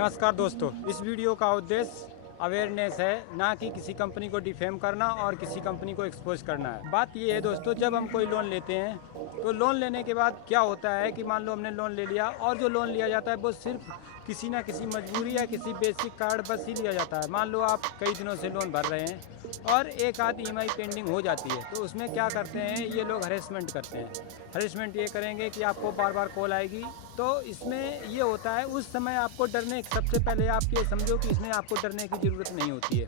नमस्कार दोस्तों, इस वीडियो का उद्देश्य अवेयरनेस है, ना कि किसी कंपनी को डिफेम करना और किसी कंपनी को एक्सपोज करना है। बात ये है दोस्तों, जब हम कोई लोन लेते हैं तो लोन लेने के बाद क्या होता है कि मान लो हमने लोन ले लिया और जो लोन लिया जाता है वो सिर्फ किसी ना किसी मजबूरी या किसी बेसिक कार्ड बस ही लिया जाता है। मान लो आप कई दिनों से लोन भर रहे हैं और एक आध ईएमआई पेंडिंग हो जाती है, तो उसमें क्या करते हैं ये लोग हरेसमेंट करते हैं। हरेसमेंट ये करेंगे कि आपको बार बार कॉल आएगी। तो इसमें ये होता है, उस समय आपको डरने, सबसे पहले आप ये समझो कि इसमें आपको डरने की ज़रूरत नहीं होती है,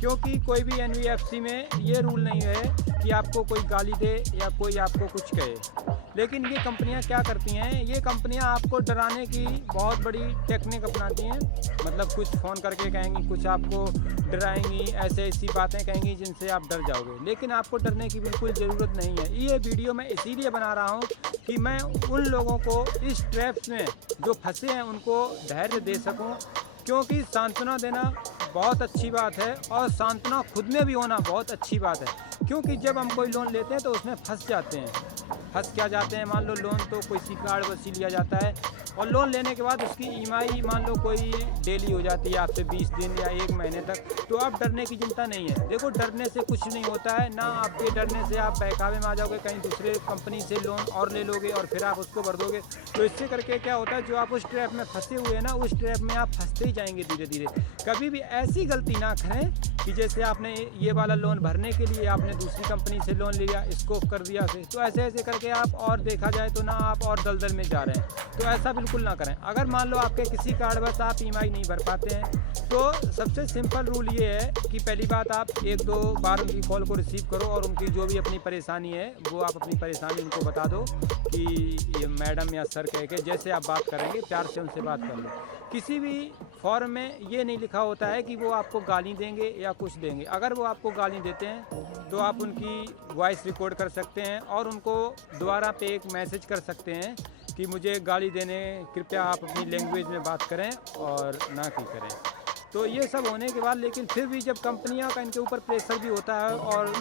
क्योंकि कोई भी एनबीएफसी में ये रूल नहीं है कि आपको कोई गाली दे या कोई आपको कुछ कहे। लेकिन ये कंपनियां क्या करती हैं, ये कंपनियां आपको डराने की बहुत बड़ी टेक्निक अपनाती हैं। मतलब कुछ फ़ोन करके कहेंगी, कुछ आपको डराएंगी, ऐसी बातें कहेंगी जिनसे आप डर जाओगे। लेकिन आपको डरने की बिल्कुल ज़रूरत नहीं है। ये वीडियो मैं इसीलिए बना रहा हूँ कि मैं उन लोगों को इस ट्रैप में जो फंसे हैं उनको धैर्य दे सकूँ, क्योंकि सांत्वना देना बहुत अच्छी बात है और सांत्वना खुद में भी होना बहुत अच्छी बात है। क्योंकि जब हम कोई लोन लेते हैं तो उसमें फंस जाते हैं। फंस क्या जाते हैं, मान लो लोन तो कोई सी कार्ड वसी लिया जाता है और लोन लेने के बाद उसकी ईएमआई मान लो कोई डेली हो जाती है आपसे 20 दिन या 1 महीने तक, तो आप डरने की चिंता नहीं है। देखो, डरने से कुछ नहीं होता है ना। आपके डरने से आप बहकावे में आ जाओगे, कहीं दूसरे कंपनी से लोन और ले लोगे और फिर आप उसको भर दोगे। तो इससे करके क्या होता है, जो आप उस ट्रैप में फंसे हुए हैं ना, उस ट्रैप में आप फंसते ही जाएंगे धीरे धीरे। कभी भी ऐसी गलती ना करें कि जैसे आपने ये वाला लोन भरने के लिए आपने दूसरी कंपनी से लोन लिया, इसको कर दिया से, तो ऐसे करके आप और देखा जाए तो ना आप और दलदल में जा रहे हैं। तो ऐसा बिल्कुल ना करें। अगर मान लो आपके किसी कार्ड बस आप ईएमआई नहीं भर पाते हैं, तो सबसे सिंपल रूल ये है कि पहली बात, आप 1-2 बार उनकी कॉल को रिसीव करो और उनकी जो भी अपनी परेशानी है वो आप अपनी परेशानी उनको बता दो कि ये मैडम या सर कह के, जैसे आप बात करेंगे प्यार से उनसे बात कर लो। किसी भी फॉर्म में ये नहीं लिखा होता है कि वो आपको गाली देंगे या कुछ देंगे। अगर वो आपको गाली देते हैं तो आप उनकी वॉइस रिकॉर्ड कर सकते हैं और उनको दोबारा पे एक मैसेज कर सकते हैं कि मुझे गाली देने कृपया आप अपनी लैंग्वेज में बात करें और ना की करें। तो ये सब होने के बाद, लेकिन फिर भी जब कंपनियां का इनके ऊपर प्रेशर भी होता है और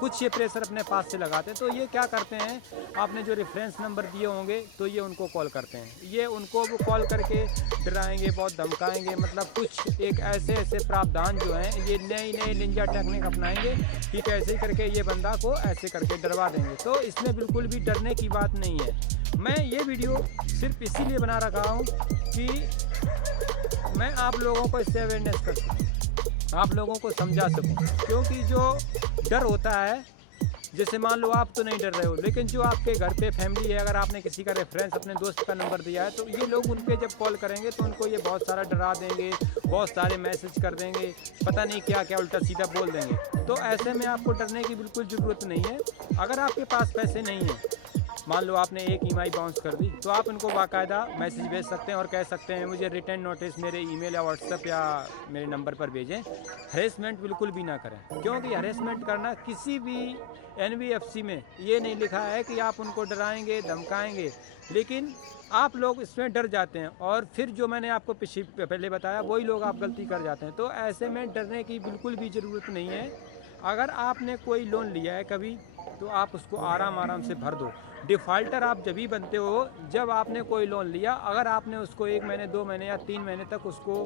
कुछ ये प्रेशर अपने पास से लगाते हैं, तो ये क्या करते हैं, आपने जो रेफरेंस नंबर दिए होंगे तो ये उनको कॉल करते हैं। ये उनको वो कॉल करके डराएंगे, बहुत धमकाएंगे। मतलब कुछ एक ऐसे प्रावधान जो हैं, ये नई निंजा टेक्निक अपनाएंगे कि कैसे करके ये बंदा को ऐसे करके डरवा देंगे। तो इसमें बिल्कुल भी डरने की बात नहीं है। मैं ये वीडियो सिर्फ इसीलिए बना रखा हूँ कि मैं आप लोगों को इससे अवेयरनेस कर सकूँ, आप लोगों को समझा सकूँ। क्योंकि जो डर होता है, जैसे मान लो आप तो नहीं डर रहे हो, लेकिन जो आपके घर पे फैमिली है, अगर आपने किसी का रेफरेंस अपने दोस्त का नंबर दिया है, तो ये लोग उन पे जब कॉल करेंगे तो उनको ये बहुत सारा डरा देंगे, बहुत सारे मैसेज कर देंगे, पता नहीं क्या क्या उल्टा सीधा बोल देंगे। तो ऐसे में आपको डरने की बिल्कुल ज़रूरत नहीं है। अगर आपके पास पैसे नहीं हैं, मान लो आपने एक ईएमआई बाउंस कर दी, तो आप उनको बाकायदा मैसेज भेज सकते हैं और कह सकते हैं मुझे रिटर्न नोटिस मेरे ईमेल या व्हाट्सएप या मेरे नंबर पर भेजें। हरेसमेंट बिल्कुल भी ना करें, क्योंकि हरेसमेंट करना किसी भी एनबीएफसी में ये नहीं लिखा है कि आप उनको डराएंगे, धमकाएंगे। लेकिन आप लोग इसमें डर जाते हैं और फिर जो मैंने आपको पहले बताया वही लोग आप गलती कर जाते हैं। तो ऐसे में डरने की बिल्कुल भी ज़रूरत नहीं है। अगर आपने कोई लोन लिया है कभी, तो आप उसको आराम से भर दो। डिफ़ॉल्टर आप जब ही बनते हो जब आपने कोई लोन लिया, अगर आपने उसको 1 महीने, 2 महीने या 3 महीने तक उसको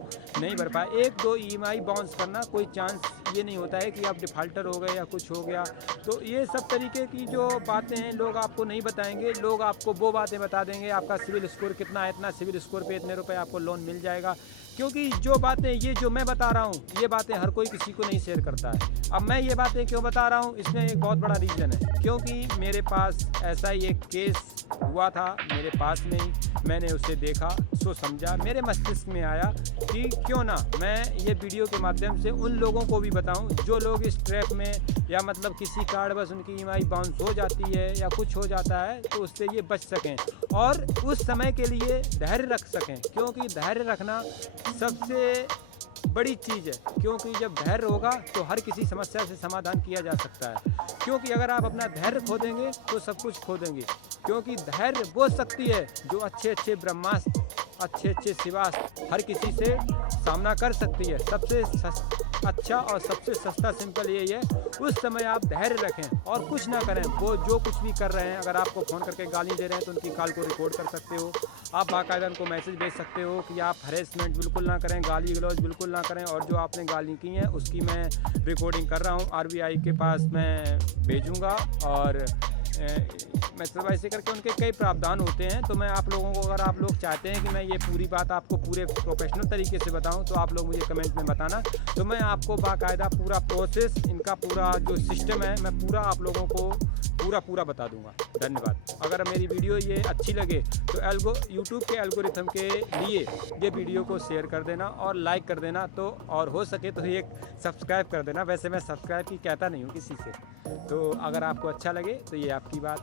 नहीं भर पाए, 1-2 ईएमआई बाउंस करना कोई चांस ये नहीं होता है कि आप डिफ़ॉल्टर हो गए या कुछ हो गया। तो ये सब तरीके की जो बातें हैं लोग आपको नहीं बताएंगे। लोग आपको वो बातें बता देंगे, आपका सिविल स्कोर कितना है, इतना सिविल स्कोर पे इतने रुपए आपको लोन मिल जाएगा। क्योंकि जो बातें ये जो मैं बता रहा हूँ, ये बातें हर कोई किसी को नहीं शेयर करता है। अब मैं ये बातें क्यों बता रहा हूँ, इसमें एक बहुत बड़ा रीज़न है। क्योंकि मेरे पास ऐसा ही एक केस हुआ था, मेरे पास में ही मैंने उसे देखा, सो समझा, मेरे मस्तिष्क में आया कि क्यों ना मैं ये वीडियो के माध्यम से उन लोगों को भी बताऊं जो लोग इस ट्रैप में, या मतलब किसी कार्ड बस उनकी ईएमआई बाउंस हो जाती है या कुछ हो जाता है, तो उससे ये बच सकें और उस समय के लिए धैर्य रख सकें। क्योंकि धैर्य रखना सबसे बड़ी चीज़ है, क्योंकि जब धैर्य होगा तो हर किसी समस्या से समाधान किया जा सकता है। क्योंकि अगर आप अपना धैर्य खो देंगे तो सब कुछ खो देंगे। क्योंकि धैर्य वो शक्ति है जो अच्छे ब्रह्मास्त्र, अच्छे शिवास्त्र हर किसी से सामना कर सकती है। सबसे अच्छा और सबसे सस्ता सिंपल यही है, उस समय आप धैर्य रखें और कुछ ना करें। वो जो कुछ भी कर रहे हैं, अगर आपको फ़ोन करके गाली दे रहे हैं तो उनकी कॉल को रिकॉर्ड कर सकते हो। आप बाकायदा उनको मैसेज भेज सकते हो कि आप हरेसमेंट बिल्कुल ना करें, गाली गलौज बिल्कुल ना करें, और जो आपने गाली की हैं उसकी मैं रिकॉर्डिंग कर रहा हूँ, RBI के पास मैं भेजूँगा। और मतलब ऐसे करके उनके कई प्रावधान होते हैं। तो मैं आप लोगों को, अगर आप लोग चाहते हैं कि मैं ये पूरी बात आपको पूरे प्रोफेशनल तरीके से बताऊं, तो आप लोग मुझे कमेंट में बताना, तो मैं आपको बाकायदा पूरा प्रोसेस, इनका पूरा जो सिस्टम है, मैं पूरा आप लोगों को पूरा बता दूंगा। धन्यवाद। अगर मेरी वीडियो ये अच्छी लगे तो यूट्यूब के एल्गोरिथम के लिए ये वीडियो को शेयर कर देना और लाइक कर देना, तो और हो सके तो ये सब्सक्राइब कर देना। वैसे मैं सब्सक्राइब की कहता नहीं हूँ किसी से, तो अगर आपको अच्छा लगे तो ये आपकी बात है।